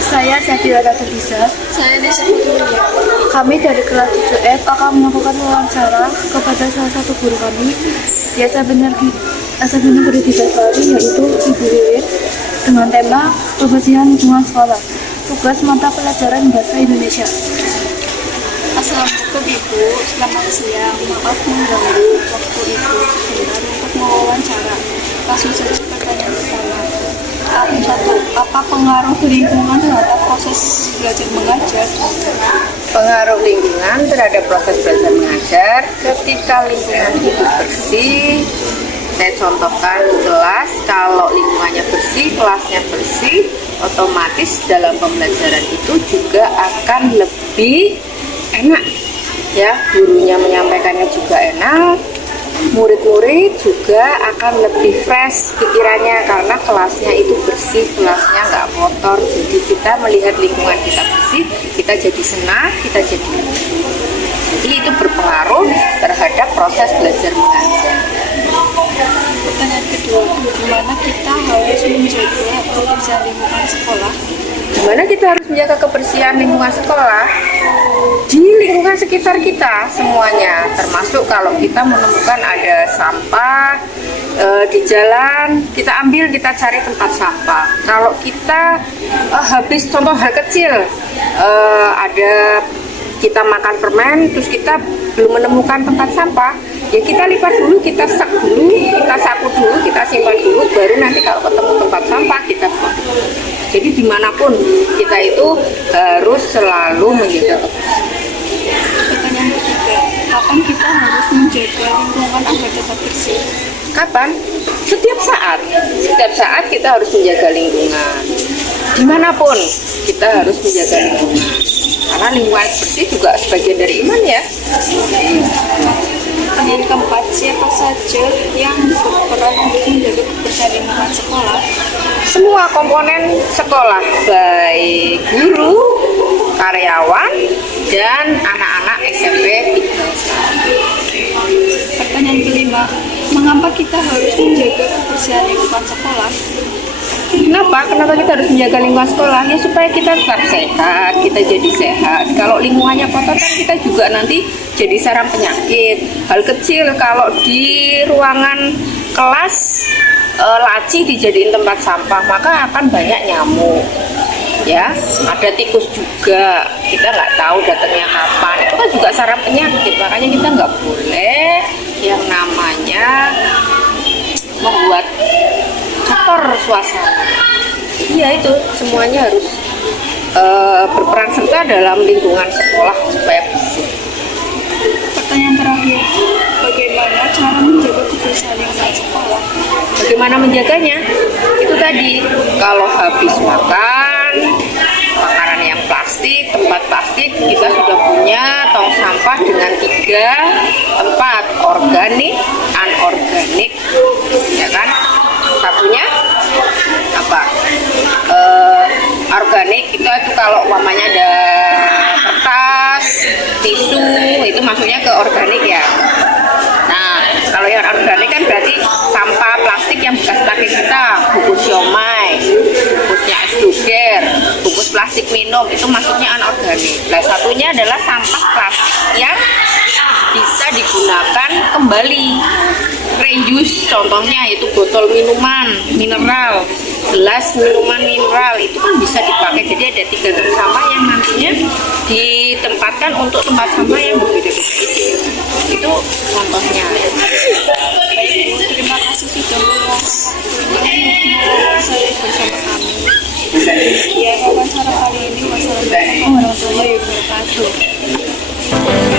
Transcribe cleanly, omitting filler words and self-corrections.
Saya Sadila Bisa. Saya Desa Putri. Kami dari kelas 7F akan melakukan wawancara kepada salah satu guru kami. Dia benar bertiga kali, yaitu Ibu Wiwit, dengan tema kebersihan lingkungan sekolah. Tugas mata pelajaran Bahasa Indonesia. Assalamualaikum Ibu, selamat siang. Maaf mengganggu waktu Ibu sebentar untuk mewawancara. Langsung saja pertanyaan pertama. Apa pengaruh lingkungan terhadap proses belajar mengajar? Pengaruh lingkungan terhadap proses belajar mengajar ketika lingkungan itu bersih. Saya contohkan kelas, kalau lingkungannya bersih, kelasnya bersih, otomatis dalam pembelajaran itu juga akan lebih enak, ya, gurunya menyampaikannya juga enak, murid-murid juga akan lebih fresh pikirannya karena kelasnya itu bersih, kelasnya nggak kotor. Jadi kita melihat lingkungan kita bersih, kita jadi senang, kita jadi itu berpengaruh terhadap proses belajar mengajar. Pertanyaan kedua, bagaimana kita harus menjaga kebersihan lingkungan sekolah? Gimana kita harus menjaga kebersihan lingkungan sekolah? Di lingkungan sekitar kita semuanya, termasuk kalau kita menemukan ada sampah di jalan, kita ambil, kita cari tempat sampah. Kalau kita habis, contoh hal kecil, ada kita makan permen, terus kita belum menemukan tempat sampah, ya kita lipat dulu, kita sak dulu, kita sapu dulu, kita simpan dulu, baru nanti kalau ketemu tempat sampah kita buang. Jadi dimanapun kita itu harus selalu menjaga kebersihan. Pertanyaan ketiga, kapan kita harus menjaga lingkungan agar tetap bersih? Kapan? Setiap saat. Setiap saat kita harus menjaga lingkungan. Dimanapun kita harus menjaga lingkungan. Karena lingkungan bersih juga sebagian dari iman, ya. Pertanyaan keempat, siapa saja yang berperan untuk menjaga kebersihan lingkungan sekolah? Semua komponen sekolah, baik guru, karyawan, dan anak-anak SMP 3. Pertanyaan kelima, mengapa kita harus menjaga kebersihan lingkungan sekolah? Kenapa kita harus menjaga lingkungan sekolah? Ya supaya kita tetap sehat, kita jadi sehat. Kalau lingkungannya kotor kan kita juga nanti jadi sarang penyakit. Hal kecil, kalau di ruangan kelas laci dijadiin tempat sampah, maka akan banyak nyamuk. Ya, ada tikus juga, kita nggak tahu datangnya kapan. Itu kan juga sarang penyakit, makanya kita nggak boleh yang namanya membuat kotor suasana. Iya, itu semuanya harus berperan serta dalam lingkungan sekolah supaya bersih. Pertanyaan terakhir, bagaimana cara menjaga kebersihan lingkungan sekolah? Bagaimana menjaganya? Itu tadi, kalau habis makan makanan yang plastik, tempat plastik, kita sudah punya tong sampah dengan 3 tempat, organik, anorganik, ya kan? Satunya apa? Organik itu kalau umpamanya ada kertas, tisu, itu masuknya ke organik, ya. Nah, kalau yang organik kan berarti sampah plastik yang bekas pakai kita, bungkus siomay, bungkusnya es doger, bungkus plastik minum, itu masuknya anorganik. Nah, satunya adalah sampah plastik yang bisa digunakan kembali, reuse, contohnya yaitu botol minuman mineral, gelas minuman mineral, itu kan bisa dipakai. Jadi ada 3 tempat sampah yang nantinya ditempatkan untuk tempat sampah yang berbeda-beda. Itu contohnya. Baik Bu, terima kasih sudah mewawancara bersama kami. Ya, wawancara kali ini wassalamualaikum warahmatullahi wabarakatuh.